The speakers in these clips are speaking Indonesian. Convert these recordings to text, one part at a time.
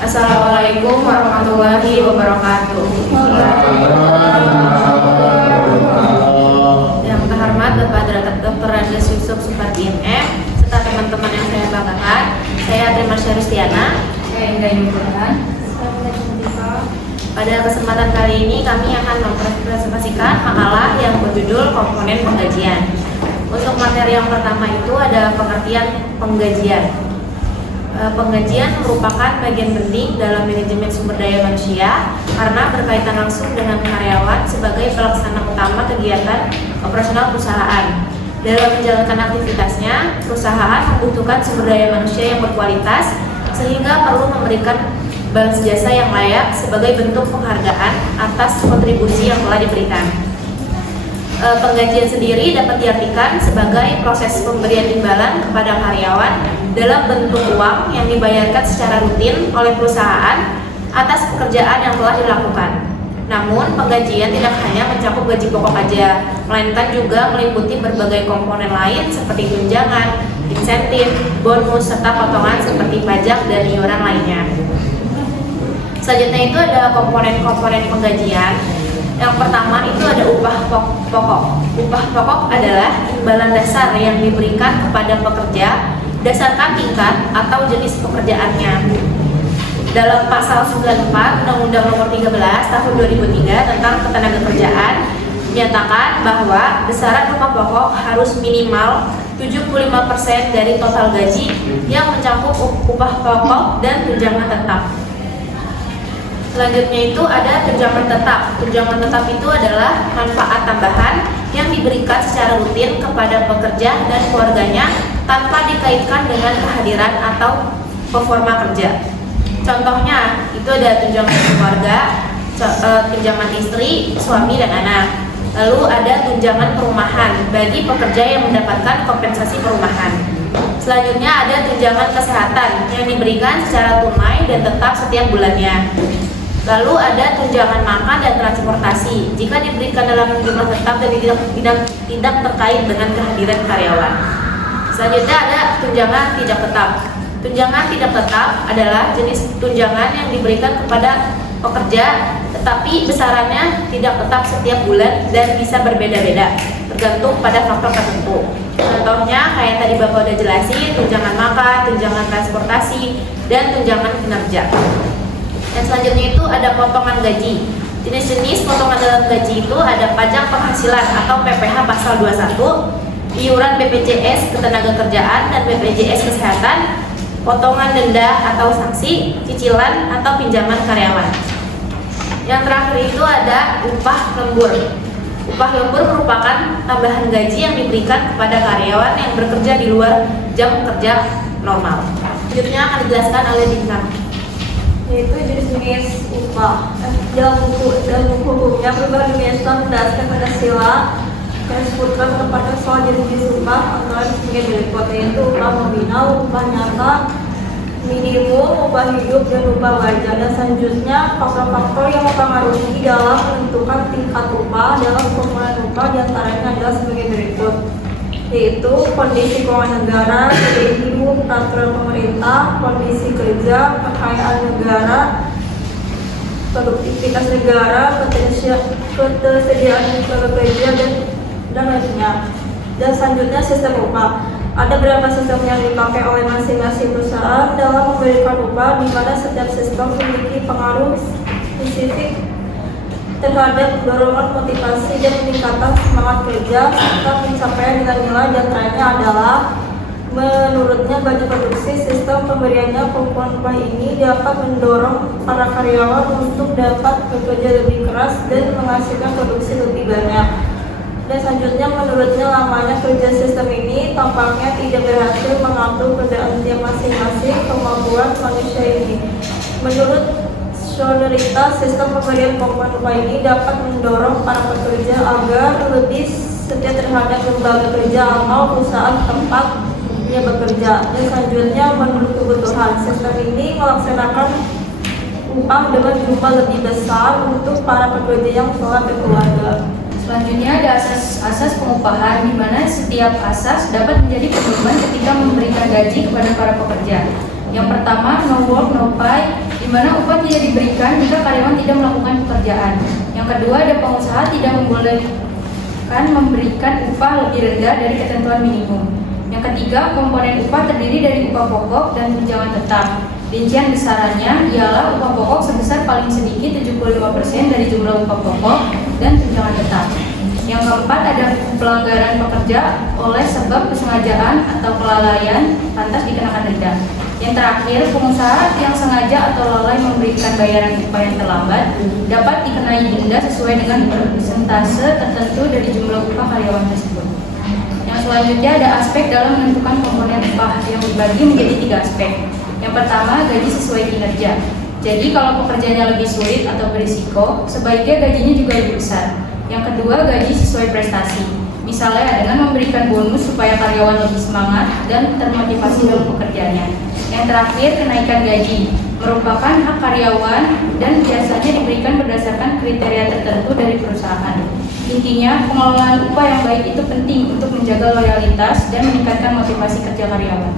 Assalamualaikum warahmatullahi wabarakatuh. Yang terhormat Bapak Dr. Andes Yusuf Supardi MM serta teman-teman yang saya banggakan, saya Trima Syaristiana. Saya Indah Yudhana. Pada kesempatan kali ini kami akan mempresentasikan makalah yang berjudul komponen penggajian. Untuk materi yang pertama itu ada pengertian penggajian. Penggajian merupakan bagian penting dalam manajemen sumber daya manusia karena berkaitan langsung dengan karyawan sebagai pelaksana utama kegiatan operasional perusahaan. Dalam menjalankan aktivitasnya, perusahaan membutuhkan sumber daya manusia yang berkualitas sehingga perlu memberikan balas jasa yang layak sebagai bentuk penghargaan atas kontribusi yang telah diberikan. Penggajian sendiri dapat diartikan sebagai proses pemberian imbalan kepada karyawan dalam bentuk uang yang dibayarkan secara rutin oleh perusahaan atas pekerjaan yang telah dilakukan. Namun, penggajian tidak hanya mencakup gaji pokok saja, melainkan juga meliputi berbagai komponen lain seperti tunjangan, insentif, bonus, serta potongan seperti pajak dan iuran lainnya. Selanjutnya itu ada komponen-komponen penggajian. Yang pertama itu ada upah pokok. Upah pokok adalah imbalan dasar yang diberikan kepada pekerja berdasarkan tingkat atau jenis pekerjaannya. Dalam pasal 94 Undang-Undang Nomor 13 Tahun 2003 tentang Ketenagakerjaan menyatakan bahwa besaran upah pokok harus minimal 75% dari total gaji yang mencakup upah pokok dan tunjangan tetap. Selanjutnya itu ada tunjangan tetap. Tunjangan tetap itu adalah manfaat tambahan yang diberikan secara rutin kepada pekerja dan keluarganya tanpa dikaitkan dengan kehadiran atau performa kerja. Contohnya itu ada tunjangan keluarga, tunjangan istri, suami dan anak. Lalu ada tunjangan perumahan bagi pekerja yang mendapatkan kompensasi perumahan. Selanjutnya ada tunjangan kesehatan yang diberikan secara tunai dan tetap setiap bulannya. Lalu ada tunjangan makan dan transportasi jika diberikan dalam jumlah tetap dan tidak terkait dengan kehadiran karyawan. Selanjutnya ada tunjangan tidak tetap. Tunjangan tidak tetap adalah jenis tunjangan yang diberikan kepada pekerja tetapi besarannya tidak tetap setiap bulan dan bisa berbeda-beda tergantung pada faktor tertentu. Contohnya kayak tadi Bapak udah jelasin, tunjangan makan, tunjangan transportasi, dan tunjangan kinerja. Dan selanjutnya itu ada potongan gaji. Jenis-jenis potongan dalam gaji itu ada pajak penghasilan atau PPh pasal 21, iuran BPJS Ketenagakerjaan dan BPJS Kesehatan, potongan denda atau sanksi, cicilan atau pinjaman karyawan. Yang terakhir itu ada upah lembur. Upah lembur merupakan tambahan gaji yang diberikan kepada karyawan yang bekerja di luar jam kerja normal. Selanjutnya akan dijelaskan oleh Bintang. Yaitu jenis-jenis upah. Dalam buku hukumnya perubahan dunia Islam mendasarkan pada sila yang disebutkan tentang soal jenis upah antara sebagai berikut, yaitu upah nominal, upah nyata, minimum, upah hidup, dan upah wajar. Dan selanjutnya faktor-faktor yang mempengaruhi dalam menentukan tingkat upah dalam komponen upah diantaranya adalah sebagai berikut, yaitu kondisi keuangan negara, gaya hidup, peraturan pemerintah, kondisi kerja, kekayaan negara, produktivitas negara, ketersediaan tenaga kerja, dan lainnya. Dan selanjutnya sistem upah. Ada beberapa sistem yang dipakai oleh masing-masing perusahaan dalam memberikan upah, di mana setiap sistem memiliki pengaruh spesifik terhadap dorongan motivasi dan peningkatan semangat kerja serta pencapaian nilai-nilai. Diantaranya adalah menurutnya banyak produksi sistem pemberiannya komponen upah ini dapat mendorong para karyawan untuk dapat bekerja lebih keras dan menghasilkan produksi lebih banyak. Dan selanjutnya menurutnya lamanya kerja sistem ini tampaknya tidak berhasil mengatur pekerjaan tiap masing-masing kemampuan manusia ini. Menurut rasionalitas sistem pemberian komponen upah ini dapat mendorong para pekerja agar lebih setia terhadap lembaga kerja atau perusahaan tempat ia bekerja. Dan selanjutnya menurut kebutuhan sistem ini melaksanakan upah dengan jumlah lebih besar untuk para pekerja yang telah berkeluarga. Selanjutnya ada asas pengupahan, di mana setiap asas dapat menjadi pedoman ketika memberikan gaji kepada para pekerja. Yang pertama, no work, no pay, di mana upah tidak diberikan jika karyawan tidak melakukan pekerjaan. Yang kedua, ada pengusaha tidak membolehkan memberikan upah lebih rendah dari ketentuan minimum. Yang ketiga, komponen upah terdiri dari upah pokok dan tunjangan tetap. Rincian besarannya ialah upah pokok sebesar paling sedikit 75% dari jumlah upah pokok dan tunjangan tetap. Yang keempat, ada pelanggaran pekerja oleh sebab kesengajaan atau kelalaian pantas dikenakan denda. Yang terakhir, pengusaha yang sengaja atau lalai memberikan bayaran upah yang terlambat dapat dikenai denda sesuai dengan persentase tertentu dari jumlah upah karyawan tersebut. Yang selanjutnya ada aspek dalam menentukan komponen upah yang dibagi menjadi 3 aspek. Yang pertama, gaji sesuai kinerja. Jadi kalau pekerjaannya lebih sulit atau berisiko, sebaiknya gajinya juga lebih besar. Yang kedua, gaji sesuai prestasi. Misalnya dengan memberikan bonus supaya karyawan lebih semangat dan termotivasi dalam pekerjaannya. Yang terakhir, kenaikan gaji merupakan hak karyawan dan biasanya diberikan berdasarkan kriteria tertentu dari perusahaan. Intinya, pengelolaan upah yang baik itu penting untuk menjaga loyalitas dan meningkatkan motivasi kerja karyawan.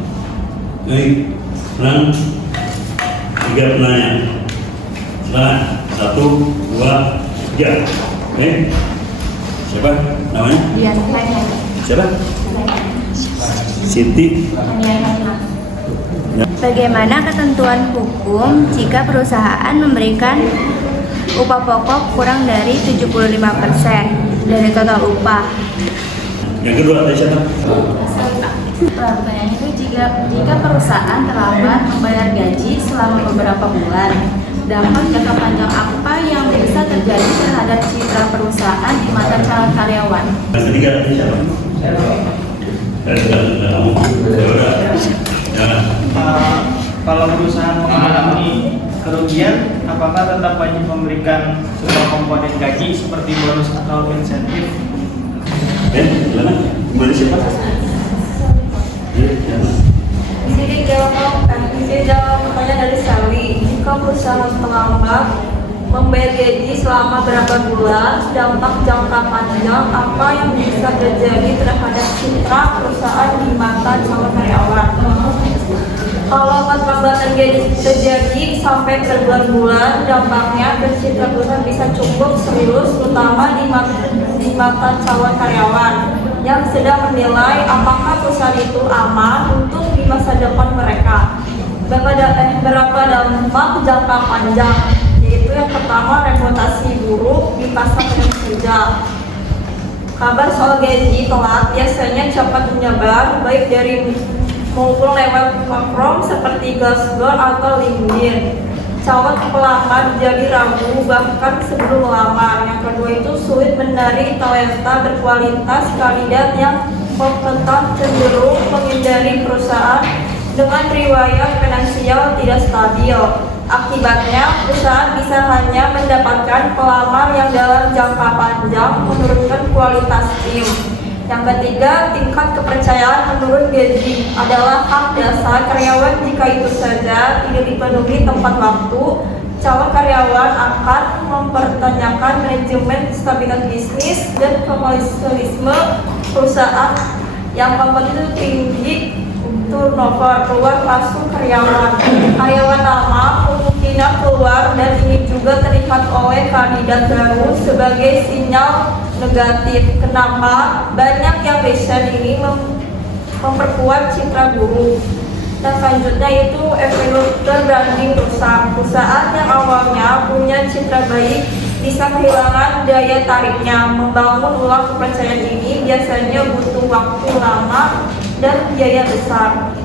Baik, sekarang 3 penanya. Silakan, 1, 2, 3. Oke, siapa namanya? Siapa? Siti. Bagaimana ketentuan hukum jika perusahaan memberikan upah pokok kurang dari 75% dari total upah? Yang kedua, ada siapa? Pertanyaannya itu jika perusahaan terlambat membayar gaji selama beberapa bulan, dampak jangka panjang apa yang bisa terjadi terhadap citra perusahaan di mata calon karyawan? Yang ketiga, ada siapa? Kalau perusahaan mengalami kerugian, apakah tetap wajib memberikan sebuah komponen gaji seperti bonus atau insentif? Silakan. Gimana siapa? Bisa jawab pertanyaan dari Sally. Jika perusahaan terlambat membayar gaji selama berapa bulan, dampak jangka panjang apa yang bisa terjadi terhadap citra perusahaan di mata calon karyawan? Kalau keterlambatan gaji terjadi sampai berbulan-bulan, dampaknya ke citra perusahaan bisa cukup serius, terutama di mata calon karyawan yang sedang menilai apakah perusahaan itu aman untuk di masa depan mereka. Berapa dampak jangka panjang? Yaitu yang pertama, reputasi buruk di pasar kerja. Kabar soal gaji telat biasanya cepat menyebar, baik dari maupun lewat platform seperti Glassdoor atau LinkedIn. Calon pelamar jadi ragu bahkan sebelum melamar. Yang kedua itu sulit mencari talenta berkualitas. Kandidat yang kompeten cenderung menghindari perusahaan dengan riwayat finansial tidak stabil. Akibatnya, perusahaan bisa hanya mendapatkan pelamar yang dalam jangka panjang menurunkan kualitas tim. Yang ketiga, tingkat kepercayaan menurut gaji adalah hak dasar karyawan. Jika itu saja tidak dipenuhi tepat waktu, calon karyawan akan mempertanyakan manajemen, stabilitas bisnis, dan profesionalisme perusahaan. Yang keempat itu tinggi turnover, keluar masuk karyawan. Karyawan lama kemungkinan keluar dan ini juga terlihat oleh kandidat baru sebagai sinyal negatif. Kenapa? Banyak yang resign ini memperkuat citra buruk. Dan selanjutnya itu evaluator branding rusak. Perusahaan yang awalnya punya citra baik bisa kehilangan daya tariknya. Membangun ulang kepercayaan ini biasanya butuh waktu lama dan biaya besar.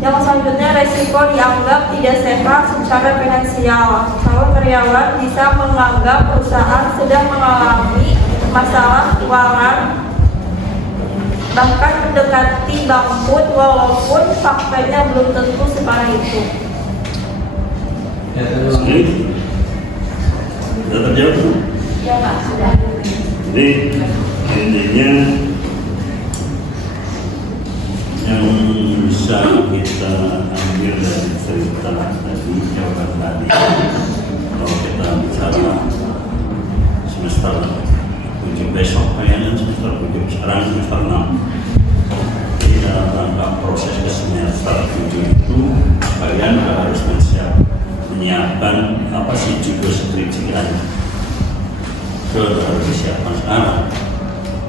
Yang selanjutnya, resiko dianggap tidak sehat secara finansial. Calon karyawan bisa menganggap perusahaan sedang mengalami masalah keuangan, bahkan mendekati bangkrut, walaupun faktanya belum tentu separah itu. Sudah terjawab? Ya Pak, sudah. Jadi intinya yang bisa kita ambil dari cerita tadi, jawaban tadi, kalau kita bicara semester 7 besok kayaknya semester 7, sekarang semester 6. Jadi dalam rangka proses ke semester 7 itu menyiapkan apa sih judul skripsi kan harus disiapkan sekarang.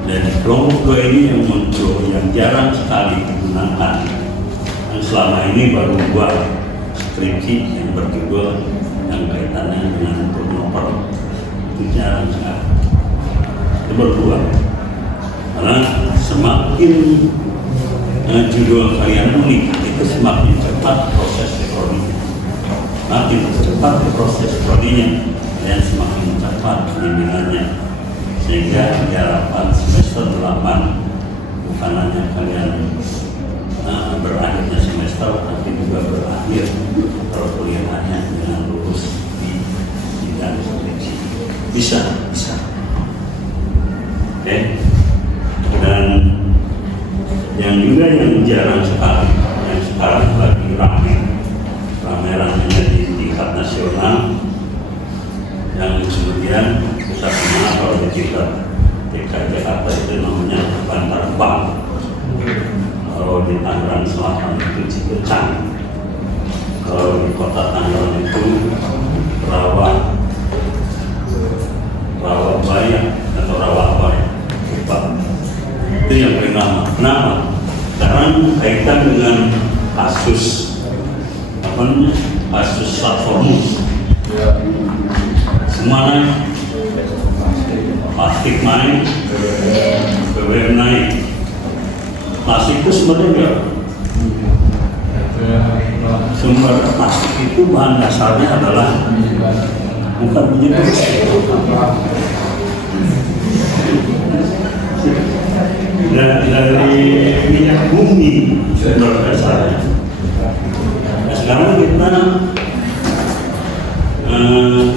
Dan kelompok 2 ini yang muncul yang jarang sekali digunakan, yang selama ini baru 2 skripsi yang berjudul yang kaitannya dengan turnover, itu jarang sekali. Itu baru 2. Karena semakin judul kalian unik, itu semakin cepat proses prodinya. Makin cepat proses prodinya dan semakin cepat bimbingannya, sehingga diharapkan semester 8 bukan hanya kalian berakhirnya semester, tapi juga berakhir perkuliahannya dengan lulus di bidang skripsi. Bisa. Oke. Dan yang juga yang jarang sekali, yang sekarang lagi rame-ramenya di tingkat nasional, yang kemudian kita kenal kalau di tingkat DKI Jakarta itu namanya Bantar Gebang, kalau di Tangerang Selatan itu Cikecang, kalau di kota Tangerang itu Rawabaya atau Rawabaya. Itu yang paling lama. Kenapa? Karena kaitan dengan kasus kasus platformus. Semuanya plastik naik, BBM naik. Plastik itu sumber plastik itu bahan dasarnya adalah bukan minyak dari minyak bumi sumber dasarnya. Nah, sekarang kita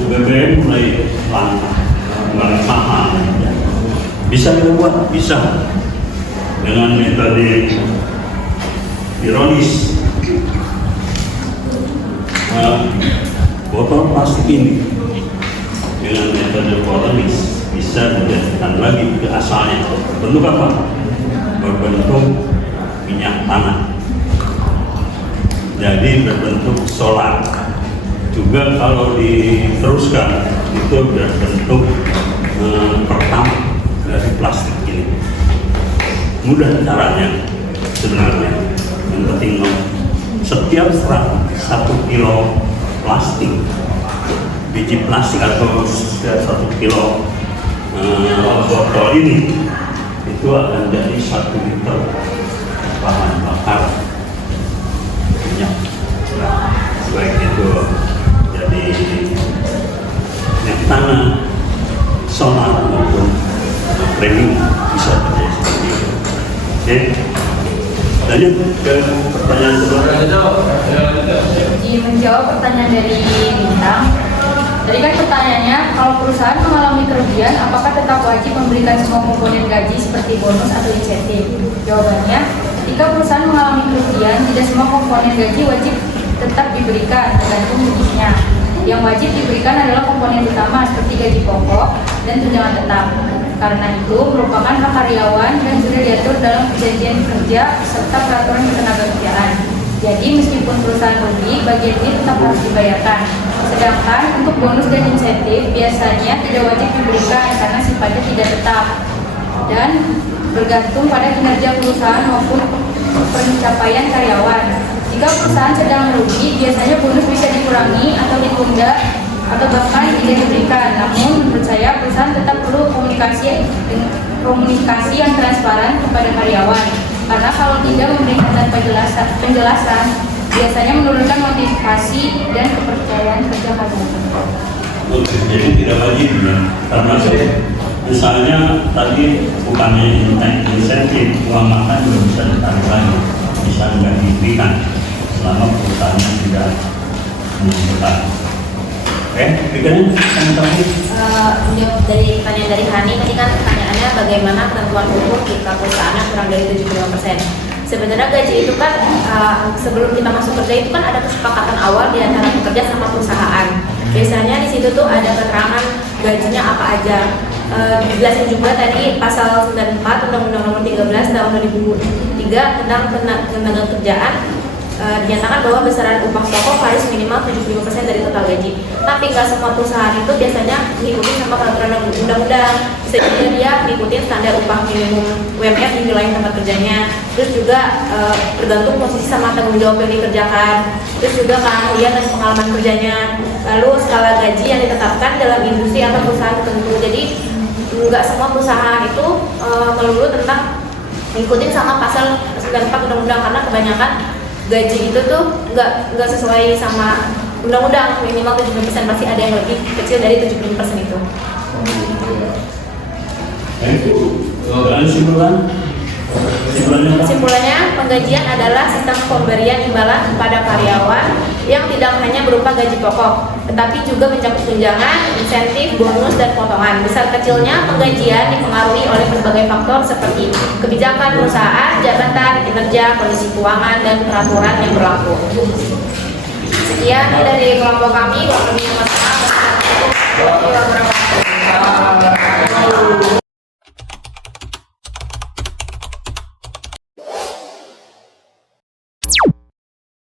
BBM mulai langka, mulai mahal. Bisa dibuat, bisa dengan metode ironis. Botol plastik ini dengan metode ironis bisa dijadikan lagi ke asalnya. Berbentuk apa? Berbentuk minyak tanah. Jadi berbentuk solar. Juga kalau diteruskan itu berbentuk pertama dari plastik ini. Mudah caranya sebenarnya. Yang penting setiap 1 kilo plastik, biji plastik atau setiap 1 kilo botol ini itu akan jadi 1 liter bahan bakar minyak, baik itu jadi minyak tanah, solar maupun premium, bisa terjadi seperti itu. Oke, lanjut ke pertanyaan kedua. Menjawab pertanyaan dari Bintang. Tadi kan pertanyaannya, kalau perusahaan mengalami kerugian, apakah tetap wajib memberikan semua komponen gaji seperti bonus atau insentif? Jawabannya, ketika perusahaan mengalami kerugian, tidak semua komponen gaji wajib tetap diberikan, tergantung jenisnya. Yang wajib diberikan adalah komponen utama seperti gaji pokok dan tunjangan tetap. Karena itu merupakan hak karyawan dan sudah diatur dalam perjanjian kerja serta peraturan ketenagakerjaan. Jadi meskipun perusahaan rugi, bagian ini tetap harus dibayarkan. Sedangkan untuk bonus dan insentif biasanya tidak wajib diberikan karena sifatnya tidak tetap dan bergantung pada kinerja perusahaan maupun pencapaian karyawan. Jika perusahaan sedang merugi, biasanya bonus bisa dikurangi atau ditunda atau bahkan tidak diberikan. Namun menurut saya perusahaan tetap perlu komunikasi yang transparan kepada karyawan, karena kalau tidak memberikan tanpa penjelasan biasanya menurunkan motivasi dan kepercayaan kerja karyawan. Jadi tidak wajib ya, karena misalnya tadi bukannya insentif, uang makan juga bisa ditarik lagi, bisa nggak diberikan selama perusahaannya tidak menentukan. Berikutnya yang terakhir. Menjawab dari pertanyaan dari Hani, tadi kan pertanyaannya bagaimana ketentuan hukum jika perusahaannya kurang dari 75%. Sebenarnya gaji itu kan sebelum kita masuk kerja itu kan ada kesepakatan awal di antara pekerja sama perusahaan. Biasanya di situ tuh ada keterangan gajinya apa aja. Dijelasin juga tadi pasal 94 Undang-Undang Nomor 13 Tahun 2003 tentang ketenagakerjaan. dinyatakan bahwa besaran upah pokok harus minimal 75% dari total gaji. Tapi nggak semua perusahaan itu biasanya mengikuti sama peraturan undang-undang. Bisa juga dia mengikuti standar upah minimum UMR di wilayah tempat kerjanya. Terus juga tergantung posisi sama tanggung jawab yang dikerjakan. Terus juga keahlian dan pengalaman kerjanya. Lalu skala gaji yang ditetapkan dalam industri atau perusahaan tertentu. Jadi nggak semua perusahaan itu melulu tentang ngikutin sama pasal 94 undang-undang, karena kebanyakan gaji itu tuh nggak sesuai sama undang-undang. Minimal 75%, pasti ada yang lebih kecil dari 75% itu. Dan Kesimpulannya, penggajian adalah sistem pemberian imbalan kepada karyawan yang tidak hanya berupa gaji pokok, tetapi juga mencakup tunjangan, insentif, bonus, dan potongan. Besar kecilnya penggajian dipengaruhi oleh berbagai faktor seperti kebijakan perusahaan, jabatan, kinerja, kondisi keuangan, dan peraturan yang berlaku. Sekian dari kelompok kami. Wassalamualaikum warahmatullahi wabarakatuh.